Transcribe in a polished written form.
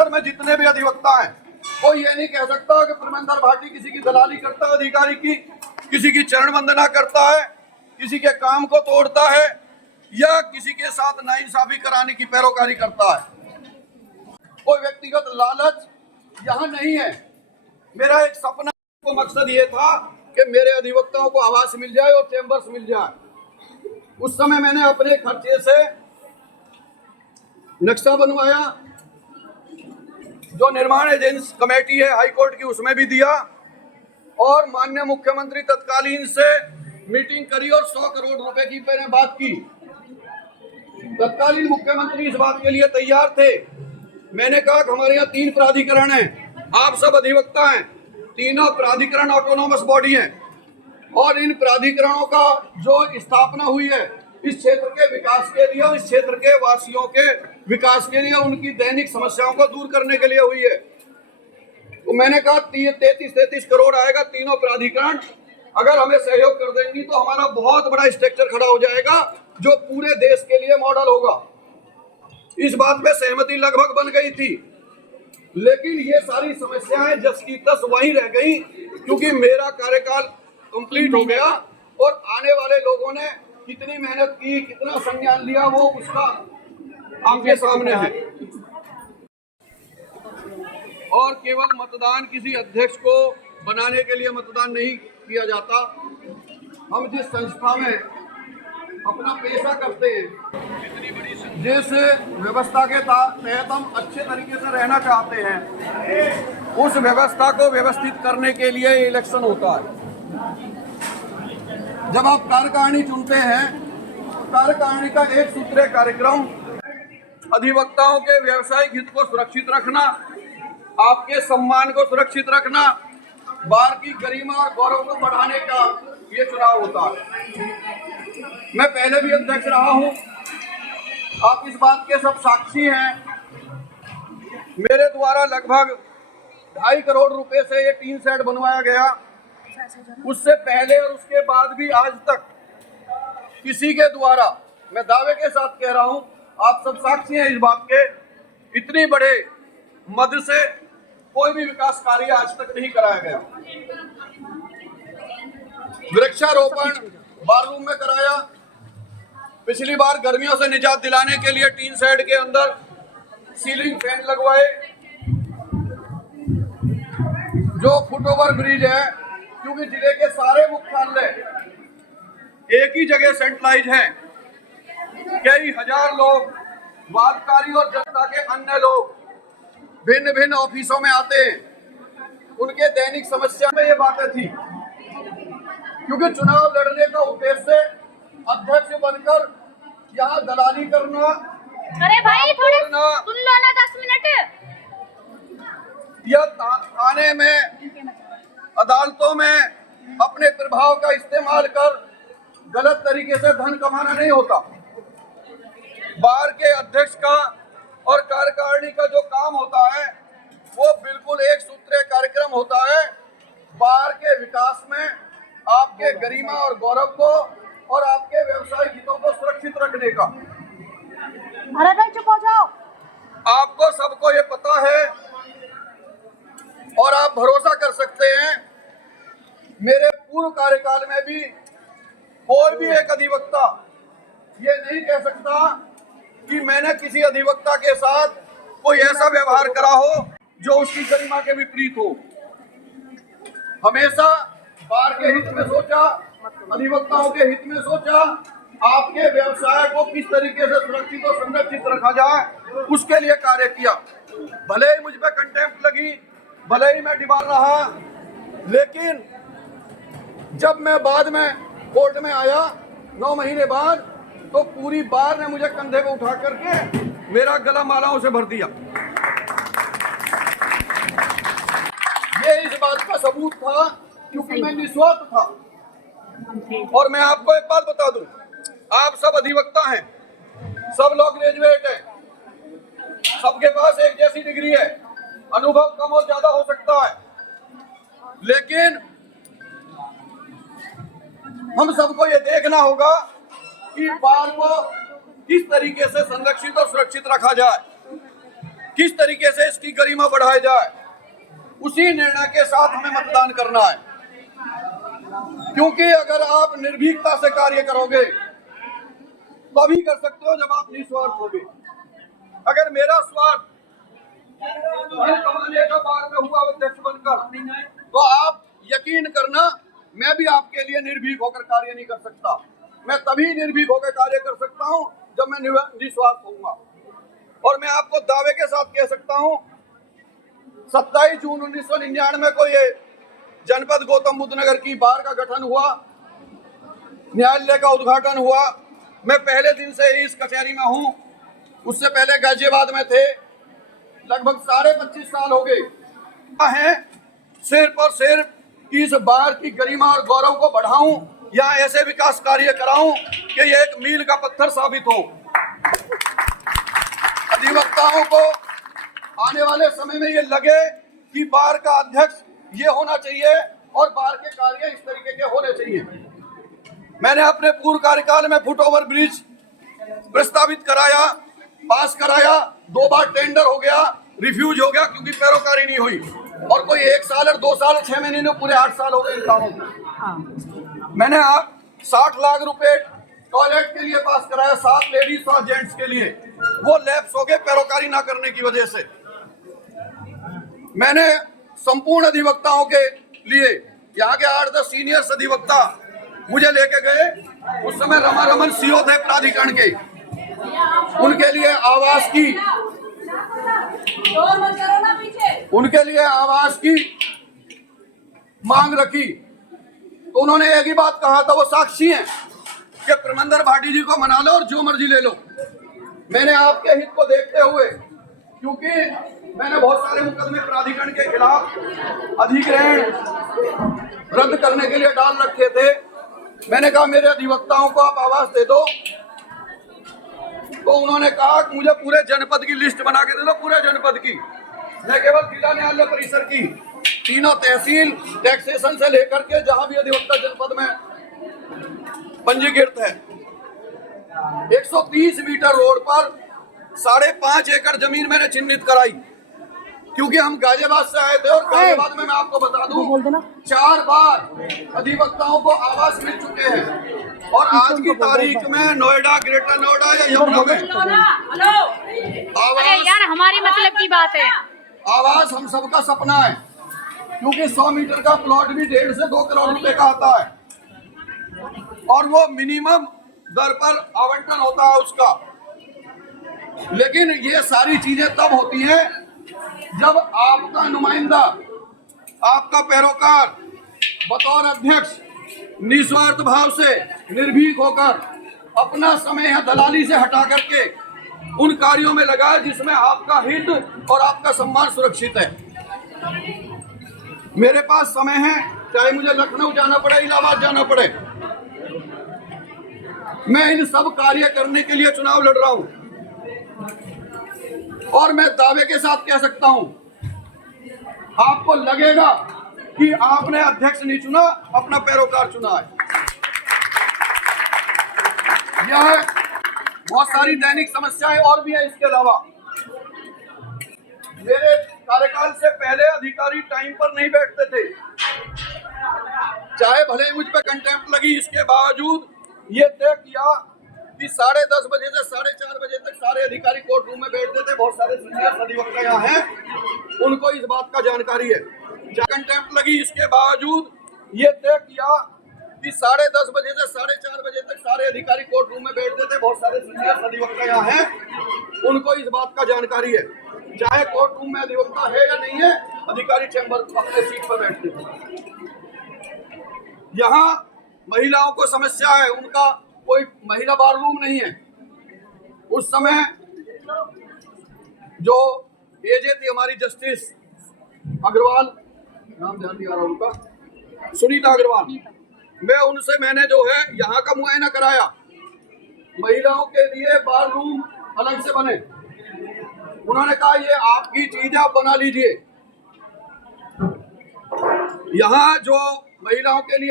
परिसर में जितने भी अधिवक्ता हैं, कोई ये नहीं कह सकता कि परमेंद्र भाटी किसी की दलाली करता है, अधिकारी की, किसी की चरण वंदना करता है, किसी के काम को तोड़ता है या किसी के साथ नाइंसाफी कराने की पैरोकारी करता है। कोई व्यक्तिगत लालच यहाँ नहीं है। मेरा एक सपना को मकसद ये था कि मेरे अधिवक्ताओं को आवास मिल जाए और चैम्बर्स मिल जाए। उस समय मैंने अपने खर्चे से नक्शा बनवाया, जो निर्माण एजेंसी कमेटी है हाई कोर्ट की, उसमें भी दिया और माननीय मुख्यमंत्री तत्कालीन से मीटिंग करी और 100 करोड़ रुपए की मैंने बात की। तत्कालीन मुख्यमंत्री इस बात के लिए तैयार थे। मैंने कहा कि हमारे यहाँ 3 प्राधिकरण हैं, आप सब अधिवक्ता हैं, तीनों प्राधिकरण ऑटोनोमस बॉडी हैं और इन प्राधिकरणों का जो स्थापना हुई है इस क्षेत्र के विकास के लिए और इस क्षेत्र के वासियों के विकास के लिए, उनकी दैनिक समस्याओं को दूर करने के लिए हुई है। तो मैंने कहा 33 करोड़ आएगा, तीनों प्राधिकरण अगर हमें सहयोग कर देंगी तो हमारा बहुत बड़ा स्ट्रक्चर खड़ा हो जाएगा जो पूरे देश के लिए मॉडल होगा। इस बात पे सहमति लगभग बन गई थी, लेकिन ये सारी समस्याएं जस की तस वहीं रह गई क्योंकि मेरा कार्यकाल कंप्लीट हो गया और आने वाले लोगों ने कितनी मेहनत की, कितना संज्ञान लिया, वो उसका आपके सामने है। और केवल मतदान किसी अध्यक्ष को बनाने के लिए मतदान नहीं किया जाता। हम जिस संस्था में अपना पेशा करते हैं, जिस व्यवस्था के तहत हम अच्छे तरीके से रहना चाहते हैं, उस व्यवस्था को व्यवस्थित करने के लिए इलेक्शन होता है। जब आप कार्यकारिणी चुनते हैं, कार्यकारिणी का एक सूत्रीय कार्यक्रम अधिवक्ताओं के व्यवसायिक हित को सुरक्षित रखना, आपके सम्मान को सुरक्षित रखना, बार की गरिमा और गौरव को बढ़ाने का ये चुनाव होता है। मैं पहले भी अध्यक्ष रहा हूं, आप इस बात के सब साक्षी हैं। मेरे द्वारा लगभग 2.5 करोड़ रुपए से ये टीन सेट बनवाया गया। उससे पहले और उसके बाद भी आज तक किसी के द्वारा, मैं दावे के साथ कह रहा हूं, आप सब साक्षी हैं इस बात के, इतनी बड़े मद से कोई भी विकास कार्य आज तक नहीं कराया गया। वृक्षारोपण बार रूम में कराया। पिछली बार गर्मियों से निजात दिलाने के लिए टीन शेड के अंदर सीलिंग फैन लगवाए। जो फुटओवर ब्रिज है, क्योंकि जिले के सारे मुख्यालय एक ही जगह सेंट्रलाइज हैं, कई हजार लोग, वादकारी और जनता के अन्य लोग भिन्न भिन्न ऑफिसों में आते हैं, उनके दैनिक समस्या में ये बातें थी। क्योंकि चुनाव लड़ने का उद्देश्य अध्यक्ष बनकर यहाँ दलाली करना, अरे भाई थोड़े सुन लो ना 10 मिनट, या थाने में, अदालतों में अपने प्रभाव का इस्तेमाल कर गलत तरीके से धन कमाना नहीं होता। बार के अध्यक्ष का और कार्यकारिणी का जो काम होता है वो बिल्कुल एक सूत्रीय कार्यक्रम होता है, बार के विकास में आपके गरिमा और गौरव को और आपके व्यवसायिक हितों को सुरक्षित रखने का। अरे भाई चुप हो जाओ। आपको सबको ये पता है और आप भरोसा कर सकते हैं, मेरे पूर्व कार्यकाल में भी कोई भी एक अधिवक्ता ये नहीं कह सकता कि मैंने किसी अधिवक्ता के साथ कोई ऐसा व्यवहार करा हो जो उसकी गरिमा के विपरीत हो। हमेशा बार के हित में सोचा, अधिवक्ताओं के हित में सोचा, आपके व्यवसाय को किस तरीके से सुरक्षित और संरक्षित रखा जाए उसके लिए कार्य किया। भले ही मुझ पे कंटेम्प्ट लगी, भले ही मैं डिबार रहा, लेकिन जब मैं बाद में कोर्ट में आया 9 महीने बाद, तो पूरी बार ने मुझे कंधे पे उठा करके मेरा गला मालाओं से भर दिया। ये इस बात का सबूत था क्योंकि मैं निस्वार्थ था। और मैं आपको एक बात बता दूं, आप सब अधिवक्ता हैं, सब लोग ग्रेजुएट हैं, सबके पास एक जैसी डिग्री है, अनुभव कम और ज्यादा हो सकता है, लेकिन हम सबको ये देखना होगा कि बार को किस तरीके से संरक्षित और सुरक्षित रखा जाए, किस तरीके से इसकी गरिमा बढ़ाई जाए, उसी निर्णय के साथ हमें मतदान करना है। क्योंकि अगर आप निर्भीकता से कार्य करोगे तभी कर सकते हो जब आप निस्वार्थ होगे। अगर मेरा स्वार्थ कमाने का बार में हुआ अध्यक्ष बनकर, तो आप यकीन करना मैं भी आपके लिए निर्भीक होकर कार्य नहीं कर सकता। मैं तभी निर्भीक होकर कार्य कर सकता हूं जब मैं निस्वार्थ होऊंगा। और मैं आपको दावे के साथ कह सकता हूं 27 जून 1999 को ये जनपद गौतम बुद्ध नगर की बार का गठन हुआ, न्यायालय का उद्घाटन हुआ। मैं पहले दिन से ही इस कचहरी में हूं, उससे पहले गाजियाबाद में थे। लगभग 25.5 साल हो गए हैं। सिर्फ और सिर्फ इस बार की गरिमा और गौरव को बढ़ाऊं या ऐसे विकास कार्य कराऊं कि ये एक मील का पत्थर साबित हो। अधिवक्ताओं को आने वाले समय में ये लगे कि बार का अध्यक्ष ये होना चाहिए और बार के कार्य इस तरीके के होने चाहिए। मैंने अपने पूर्व कार्यकाल में फुट ओवर ब्रिज प्रस्तावित कराया, पास कराया, 2 बार टेंडर हो गया, रिफ्यूज हो गया क्योंकि पैरोकारी नहीं हुई। और कोई 1 साल और 2 साल 6 महीने में पूरे 8 साल हो गए इन कामों को। मैंने 60 लाख रुपए टॉयलेट के लिए पास कराया, 7 लेडीज और जेंट्स के लिए, वो लैप्स हो गए पैरोकारी ना करने की वजह से। मैंने संपूर्ण अधिवक्ताओं के लिए यहाँ के 8-10 सीनियर अधिवक्ता मुझे लेके गए, उस समय रमन सीओ थे प्राधिकरण के, उनके लिए आवास की मांग रखी। तो उन्होंने एक ही बात कहा था, वो साक्षी हैं कि प्रमंदर भाटी जी को मना लो और जो मर्जी ले लो। मैंने आपके हित को देखते हुए, क्योंकि मैंने बहुत सारे मुकदमे प्राधिकरण के खिलाफ अधिग्रहण रद्द करने के लिए डाल रखे थे, मैंने कहा मेरे अधिवक्ताओं को आप आवाज दे दो। तो उन्होंने कहा कि मुझे पूरे जनपद की लिस्ट बना के दे दो, पूरे जनपद की, न केवल जिला न्यायालय परिसर की, तीनों तहसील टैक्सेशन से लेकर के जहां भी अधिवक्ता जनपद में पंजीकृत है। 130 मीटर रोड पर 5.5 एकड़ जमीन मैंने चिन्हित कराई, क्योंकि हम गाजियाबाद से आए थे। और गाजियाबाद में मैं आपको बता दूं 4 बार अधिवक्ताओं को आवास मिल चुके हैं। और आज की तारीख में नोएडा, ग्रेटर नोएडा या यमुना में अरे यार हमारी मतलब की बात है, आवास हम सबका सपना है, क्योंकि 100 मीटर का प्लॉट भी 1.5 से 2 करोड़ रुपए का आता है और वो मिनिमम दर पर आवंटन होता है उसका। लेकिन ये सारी चीजें तब होती हैं जब आपका नुमाइंदा, आपका पैरोकार बतौर अध्यक्ष निस्वार्थ भाव से, निर्भीक होकर अपना समय या दलाली से हटा करके उन कार्यों में लगा जिसमें आपका हित और आपका सम्मान सुरक्षित है। मेरे पास समय है, चाहे मुझे लखनऊ जाना पड़े, इलाहाबाद जाना पड़े, मैं इन सब कार्य करने के लिए चुनाव लड़ रहा हूं। और मैं दावे के साथ कह सकता हूं, आपको लगेगा कि आपने अध्यक्ष नहीं चुना, अपना पैरोकार चुना है। यह बहुत सारी दैनिक समस्याएं और भी है। इसके अलावा मेरे कार्यकाल से पहले अधिकारी टाइम पर नहीं बैठते थे, चाहे भले ही मुझ पर कंटेम्प्ट लगी, इसके बावजूद ये तय किया कि 10:30 बजे से 4:30 बजे तक सारे अधिकारी कोर्ट रूम में बैठते थे। बहुत सारे सीनियर अधिवक्ता यहाँ हैं, उनको इस बात का जानकारी है। कंटेम्प्ट लगी, इसके बावजूद ये तय किया कि 10:30 बजे से 4:30 बजे तक सारे अधिकारी कोर्ट रूम में बैठते थे। बहुत सारे सीनियर अधिवक्ता यहाँ हैं, उनको इस बात का जानकारी है। चाहे कोर्ट रूम में अधिवक्ता है या नहीं है, अधिकारी चैम्बर अपने सीट पर बैठते थे। यहाँ महिलाओं को समस्या है, उनका कोई महिला बार रूम नहीं है। उस समय जो एजे थी हमारी जस्टिस अग्रवाल, नाम ध्यान नहीं आ रहा उनका, सुनीता अग्रवाल, मैंने जो है यहाँ का मुआयना कराया। महिलाओं के लिए बार रूम अलग से बने, उन्होंने कहा ये आपकी चीज है, आप बना लीजिए। यहाँ जो महिलाओं के लिए